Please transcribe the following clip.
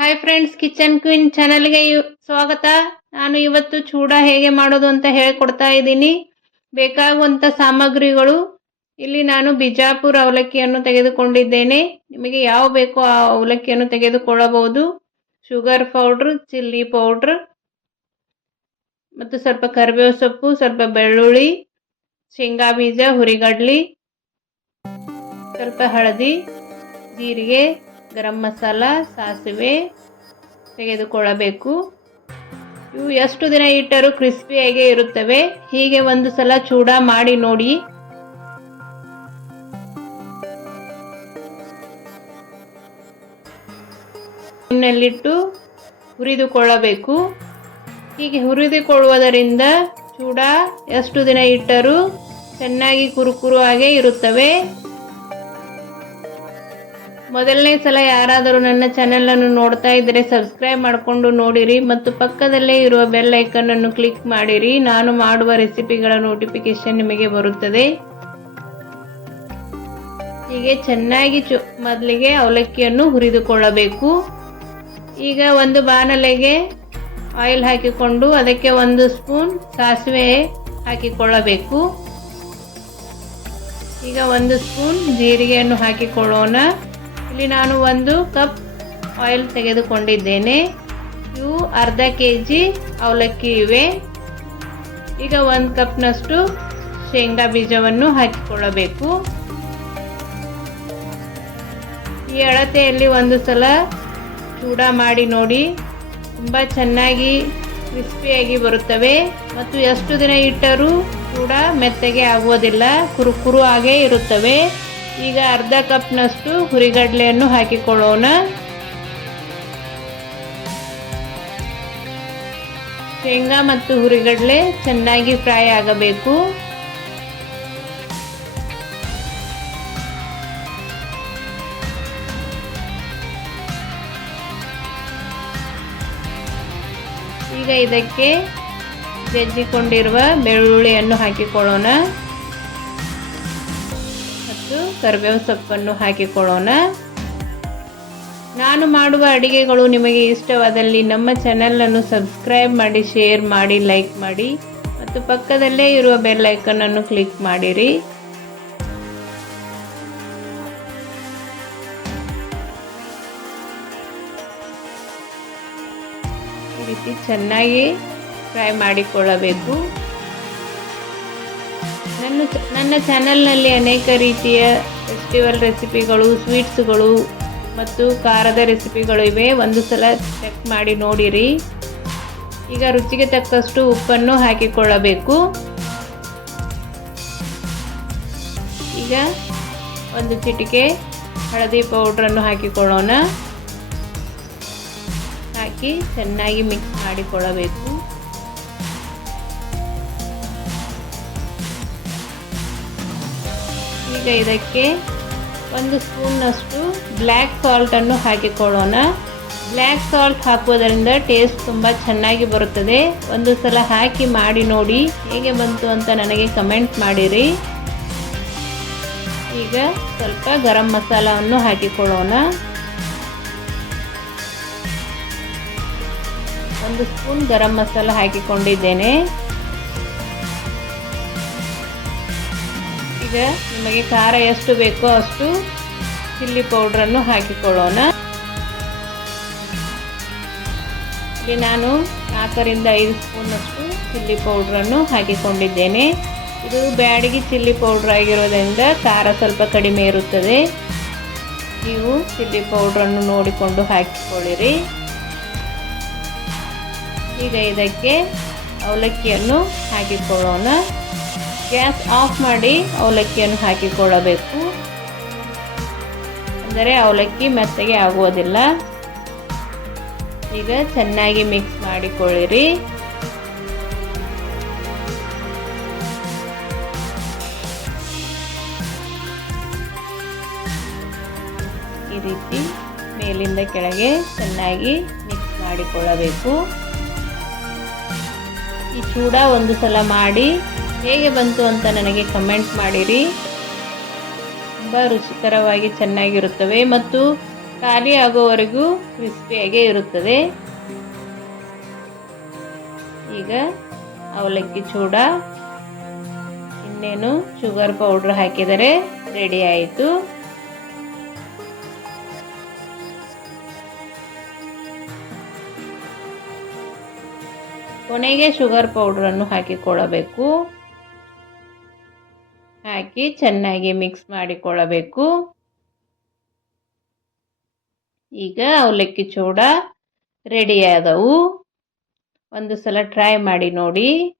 Hi friends, kitchen queen ಚಾನಲ್ಗೆ ಸ್ವಾಗತ. ನಾನು ಇವತ್ತು ಚೂಡ ಹೇಗೆ ಮಾಡೋದು ಅಂತ ಹೇಳಿಕೊಡ್ತಾ ಇದ್ದೀನಿ. ಬೇಕಾಗುವಂಥ ಸಾಮಗ್ರಿಗಳು, ಇಲ್ಲಿ ನಾನು ಬಿಜಾಪುರ ಅವಲಕ್ಕಿಯನ್ನು ತೆಗೆದುಕೊಂಡಿದ್ದೇನೆ. ನಿಮಗೆ ಯಾವ ಬೇಕೋ ಆ ಅವಲಕ್ಕಿಯನ್ನು ತೆಗೆದುಕೊಳ್ಳಬಹುದು. ಶುಗರ್ ಪೌಡ್ರ್, ಚಿಲ್ಲಿ ಪೌಡ್ರ್ ಮತ್ತು ಸ್ವಲ್ಪ ಕರಿಬೇವು ಸೊಪ್ಪು, ಸ್ವಲ್ಪ ಬೆಳ್ಳುಳ್ಳಿ, ಶೇಂಗಾ ಬೀಜ, ಹುರಿಗಡ್ಲಿ, ಸ್ವಲ್ಪ ಹಳದಿ, ಜೀರಿಗೆ, ಗರಂ ಮಸಾಲ, ಸಾಸಿವೆ ತೆಗೆದುಕೊಳ್ಳಬೇಕು. ಇವು ಎಷ್ಟು ದಿನ ಇಟ್ಟರೂ ಕ್ರಿಸ್ಪಿಯಾಗಿ ಇರುತ್ತವೆ. ಹೀಗೆ ಒಂದು ಸಲ ಚೂಡ ಮಾಡಿ ನೋಡಿ. ನಲ್ಲಿಟ್ಟು ಹುರಿದುಕೊಳ್ಳಬೇಕು. ಹೀಗೆ ಹುರಿದುಕೊಳ್ಳುವುದರಿಂದ ಚೂಡ ಎಷ್ಟು ದಿನ ಇಟ್ಟರೂ ಚೆನ್ನಾಗಿ ಕುರುಕುರು ಆಗೇ ಇರುತ್ತವೆ. ಮೊದಲನೇ ಸಲ ಯಾರಾದರೂ ನನ್ನ ಚಾನೆಲನ್ನು ನೋಡ್ತಾ ಇದ್ದರೆ ಸಬ್ಸ್ಕ್ರೈಬ್ ಮಾಡಿಕೊಂಡು ನೋಡಿರಿ ಮತ್ತು ಪಕ್ಕದಲ್ಲೇ ಇರುವ ಬೆಲ್ ಐಕನ್ ಅನ್ನು ಕ್ಲಿಕ್ ಮಾಡಿರಿ. ನಾನು ಮಾಡುವ ರೆಸಿಪಿಗಳ ನೋಟಿಫಿಕೇಶನ್ ನಿಮಗೆ ಬರುತ್ತದೆ. ಹೀಗೆ ಚೆನ್ನಾಗಿ ಮೊದಲಿಗೆ ಅವಲಕ್ಕಿಯನ್ನು ಹುರಿದುಕೊಳ್ಳಬೇಕು. ಈಗ ಒಂದು ಬಾಣಲೆಗೆ ಆಯಿಲ್ ಹಾಕಿಕೊಂಡು ಅದಕ್ಕೆ 1 ಸ್ಪೂನ್ ಸಾಸಿವೆ ಹಾಕಿಕೊಳ್ಳಬೇಕು. ಈಗ 1 ಸ್ಪೂನ್ ಜೀರಿಗೆಯನ್ನು ಹಾಕಿಕೊಳ್ಳೋಣ. ಇಲ್ಲಿ ನಾನು 1 ಕಪ್ ಆಯಿಲ್ ತೆಗೆದುಕೊಂಡಿದ್ದೇನೆ. ಇವು ಅರ್ಧ kg ಅವಲಕ್ಕಿ ಇವೆ. ಈಗ 1 ಕಪ್ನಷ್ಟು ಶೇಂಗಾ ಬೀಜವನ್ನು ಹಾಕಿಕೊಳ್ಳಬೇಕು. ಈ ಅಳತೆಯಲ್ಲಿ ಒಂದು ಸಲ ಚೂಡ ಮಾಡಿ ನೋಡಿ. ತುಂಬ ಚೆನ್ನಾಗಿ ಕ್ರಿಸ್ಪಿಯಾಗಿ ಬರುತ್ತವೆ ಮತ್ತು ಎಷ್ಟು ದಿನ ಇಟ್ಟರೂ ಚೂಡ ಮೆತ್ತಗೆ ಆಗುವುದಿಲ್ಲ, ಕುರುಕುರು ಆಗೇ ಇರುತ್ತವೆ. ಈಗ ಅರ್ಧ ಕಪ್ನಷ್ಟು ಹುರಿಗಡಲೆಯನ್ನು ಹಾಕಿಕೊಳ್ಳೋಣ. ಶೇಂಗಾ ಮತ್ತು ಹುರಿಗಡಲೆ ಚೆನ್ನಾಗಿ ಫ್ರೈ ಆಗಬೇಕು. ಈಗ ಇದಕ್ಕೆ ಜಜ್ಜಿಕೊಂಡಿರುವ ಬೆಳ್ಳುಳ್ಳಿಯನ್ನು ಹಾಕಿಕೊಳ್ಳೋಣ ಮತ್ತು ಕರಿಬೇವು ಸೊಪ್ಪನ್ನು ಹಾಕಿಕೊಳ್ಳೋಣ. ನಾನು ಮಾಡುವ ಅಡಿಗೆಗಳು ನಿಮಗೆ ಇಷ್ಟವಾದಲ್ಲಿ ನಮ್ಮ ಚಾನೆಲನ್ನು ಸಬ್ಸ್ಕ್ರೈಬ್ ಮಾಡಿ, ಶೇರ್ ಮಾಡಿ, ಲೈಕ್ ಮಾಡಿ ಮತ್ತು ಪಕ್ಕದಲ್ಲೇ ಇರುವ ಬೆಲ್ ಐಕನ್ ಅನ್ನು ಕ್ಲಿಕ್ ಮಾಡಿರಿ. ಈ ರೀತಿ ಚೆನ್ನಾಗಿ ಫ್ರೈ ಮಾಡಿಕೊಳ್ಳಬೇಕು. ನನ್ನ ಚಾನೆಲ್ನಲ್ಲಿ ಅನೇಕ ರೀತಿಯ ಫೆಸ್ಟಿವಲ್ ರೆಸಿಪಿಗಳು, ಸ್ವೀಟ್ಸ್ಗಳು ಮತ್ತು ಖಾರದ ರೆಸಿಪಿಗಳು ಇವೆ. ಒಂದು ಸಲ ಚೆಕ್ ಮಾಡಿ ನೋಡಿರಿ. ಈಗ ರುಚಿಗೆ ತಕ್ಕಷ್ಟು ಉಪ್ಪನ್ನು ಹಾಕಿಕೊಳ್ಳಬೇಕು. ಈಗ 1 ಚಿಟಿಕೆ ಹಳದಿ ಪೌಡ್ರನ್ನು ಹಾಕಿಕೊಳ್ಳೋಣ. ಹಾಕಿ ಚೆನ್ನಾಗಿ ಮಿಕ್ಸ್ ಮಾಡಿಕೊಳ್ಳಬೇಕು. ಈಗ ಇದಕ್ಕೆ 1 ಸ್ಪೂನ್ನಷ್ಟು ಬ್ಲ್ಯಾಕ್ ಸಾಲ್ಟನ್ನು ಹಾಕಿಕೊಳ್ಳೋಣ. ಬ್ಲ್ಯಾಕ್ ಸಾಲ್ಟ್ ಹಾಕುವುದರಿಂದ ಟೇಸ್ಟ್ ತುಂಬ ಚೆನ್ನಾಗಿ ಬರುತ್ತದೆ. ಒಂದು ಸಲ ಹಾಕಿ ಮಾಡಿ ನೋಡಿ, ಹೇಗೆ ಬಂತು ಅಂತ ನನಗೆ ಕಮೆಂಟ್ ಮಾಡಿರಿ. ಈಗ ಸ್ವಲ್ಪ ಗರಂ ಮಸಾಲವನ್ನು ಹಾಕಿಕೊಳ್ಳೋಣ. 1 ಸ್ಪೂನ್ ಗರಂ ಮಸಾಲ ಹಾಕಿಕೊಂಡಿದ್ದೇನೆ. ಈಗ ನಿಮಗೆ ಖಾರ ಎಷ್ಟು ಬೇಕೋ ಅಷ್ಟು ಚಿಲ್ಲಿ ಪೌಡ್ರನ್ನು ಹಾಕಿಕೊಳ್ಳೋಣ. ಇಲ್ಲಿ ನಾನು 4 ರಿಂದ 5 ಸ್ಪೂನಷ್ಟು ಚಿಲ್ಲಿ ಪೌಡ್ರನ್ನು ಹಾಕಿಕೊಂಡಿದ್ದೇನೆ. ಇದು ಬ್ಯಾಡಗಿ ಚಿಲ್ಲಿ ಪೌಡ್ರ್ ಆಗಿರೋದ್ರಿಂದ ಖಾರ ಸ್ವಲ್ಪ ಕಡಿಮೆ ಇರುತ್ತದೆ. ನೀವು ಚಿಲ್ಲಿ ಪೌಡ್ರನ್ನು ನೋಡಿಕೊಂಡು ಹಾಕಿಕೊಳ್ಳಿರಿ. ಈಗ ಇದಕ್ಕೆ ಅವಲಕ್ಕಿಯನ್ನು ಹಾಕಿಕೊಳ್ಳೋಣ. ಗ್ಯಾಸ್ ಆಫ್ ಮಾಡಿ ಅವಲಕ್ಕಿಯನ್ನು ಹಾಕಿಕೊಳ್ಳಬೇಕು, ಅಂದರೆ ಅವಲಕ್ಕಿ ಮೆತ್ತಗೆ ಆಗುವುದಿಲ್ಲ. ಈಗ ಚೆನ್ನಾಗಿ ಮಿಕ್ಸ್ ಮಾಡಿಕೊಳ್ಳಿರಿ. ಈ ರೀತಿ ಮೇಲಿಂದ ಕೆಳಗೆ ಚೆನ್ನಾಗಿ ಮಿಕ್ಸ್ ಮಾಡಿಕೊಳ್ಳಬೇಕು. ಈ ಚೂಡ ಒಂದು ಸಲ ಮಾಡಿ ಹೇಗೆ ಬಂತು ಅಂತ ನನಗೆ ಕಮೆಂಟ್ ಮಾಡಿರಿ. ತುಂಬ ರುಚಿಕರವಾಗಿ ಚೆನ್ನಾಗಿರುತ್ತವೆ ಮತ್ತು ಖಾಲಿ ಆಗೋವರೆಗೂ ಕ್ರಿಸ್ಪಿಯಾಗೇ ಇರುತ್ತದೆ. ಈಗ ಅವಲಕ್ಕಿ ಚೂಡ ಇನ್ನೇನು ಶುಗರ್ ಪೌಡ್ರ್ ಹಾಕಿದರೆ ರೆಡಿ ಆಯಿತು. ಕೊನೆಗೆ ಶುಗರ್ ಪೌಡ್ರನ್ನು ಹಾಕಿಕೊಳ್ಳಬೇಕು. ಹಾಕಿ ಚೆನ್ನಾಗಿ ಮಿಕ್ಸ್ ಮಾಡಿಕೊಳ್ಳಬೇಕು. ಈಗ ಅವಲಕ್ಕಿ ಚೂಡ ರೆಡಿಯಾದವು. ಒಂದು ಸಲ ಟ್ರೈ ಮಾಡಿ ನೋಡಿ.